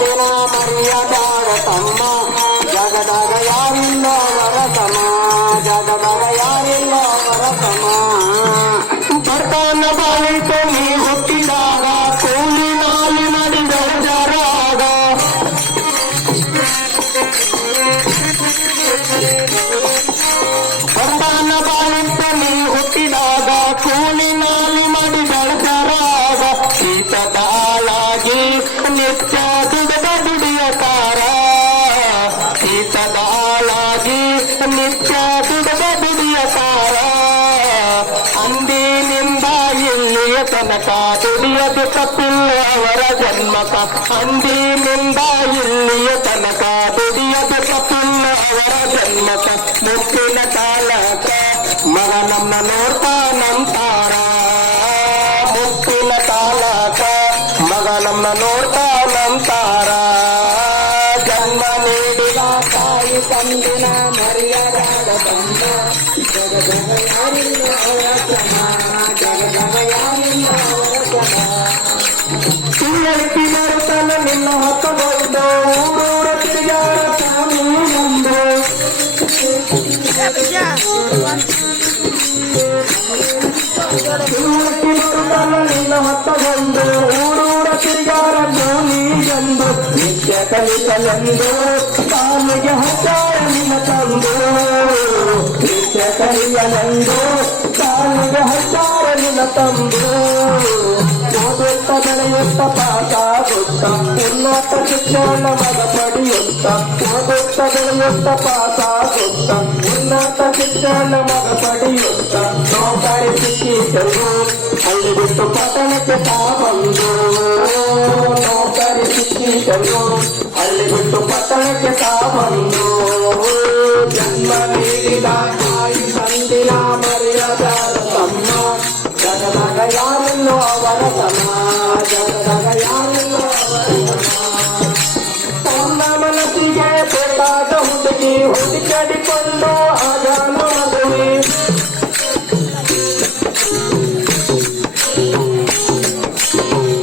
I'm a Maria. ತನಕ ದುಡಿಯದು ತಪ್ಪಿಲ್ಲ ಅವರ ಜನ್ಮಕ ಅಂದಿನಿಂದ ಇಲ್ಲಿಯ ತನಕ ದುಡಿಯದು ತಪ್ಪಿಲ್ಲ ಅವರ ಜನ್ಮಕ ಮುಪ್ಪಿನ ಕಾಲಕ ಮಗ ನಮ್ಮ ನೋಡ್ತಾನಂತಾರ ಮುಪ್ಪಿನ ಕಾಲಕ ಮಗ ನಮ್ಮ ನೋಡ್ತಾನಂತಾರ ಜನ್ಮ ನೀಡಿದ ತಾಯಿ ತಂದಿನ ಮರ್ಯಾದಾಡ ತಮ್ಮ ತಿಂಗಳಿಗೆ ಬರುತ್ತಾನ ನಿನ್ನ ಹತ್ತಗೊಂಡು ಊರೂರ ತಿರುಗಾಡ ಸ್ವಾಮಿ ನಂದು ತಿಂಗಳಿಗೆ ಬರುತ್ತಾನ ನಿನ್ನ ಹತ್ತಗೊಂಡು ಊರೂರ ತಿರುಗಾಡ ಸ್ವಾಮಿ ಎಂದು ನಿತ್ಯ ಕಲಿತಲೆಂದು ಸ್ವಾಮಿಗೆ ಹಚ್ಚಾರ ನಿನ್ನ ತಂದು ನಿತ್ಯ ಕಲಿಯಲೆಂದು ಸ್ವಾಮಿಗೆ ಹಚ್ಚಾರ ನಿನ್ನ ತಂದು ಓದುತ್ತ ಬೆಳೆಯುತ್ತ ಪಾಸಾಗುತ್ತ ಉನ್ನತ ಶಿಕ್ಷಣ ಮಗ ಪಡೆಯುತ್ತ ಓದುತ್ತ ಬೆಳೆಯುತ್ತ ಪಾಸಾಗುತ್ತ ಉನ್ನತ ಶಿಕ್ಷಣ ಮಗ ಪಡೆಯುತ್ತ ನೌಕರಿ ಸಿಕ್ಕಿದರು ಅಲ್ಲಿ ಬಿಟ್ಟು ಪಟ್ಟಣಕ್ಕೆ ತಾ ಬಂದು ನೌಕರಿ ಸಿಕ್ಕಿದರು ಅಲ್ಲಿ ಬಿಟ್ಟು ಪಟ್ಟಣಕ್ಕೆ ತಾ ಬಂದು ಜನ್ಮ ನೀಡಿದ ಹುಡುಕಡಿಕೊಂಡು ಆಗಾನ ಮದುವೆ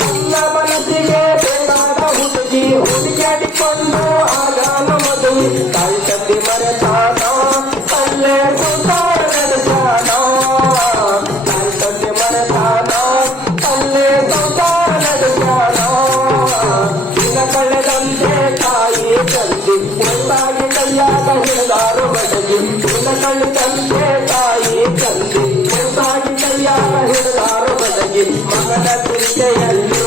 ನನ್ನ ಮನಸ್ಸಿಗೆ ಬೇಕಾದ ಹುಡುಗಿ ಹುಡುಕಡಿಕೊಂಡು ಆಗಾನ ಮದುವೆ ತಾಯಿ ತಂದೆ ಮರೆತಾದ ದಾರು ಬಡಗಿ ಕುಲಕಳು ತಂದೆ ತಾಯಿ ತಂದೆ ಸಾಗಿ ಕಲ್ಯಾಣ ಹಿಡದಾರು ಬಡಗಿ ಮಗನ ತಿಳಿಕೆಯಲ್ಲಿ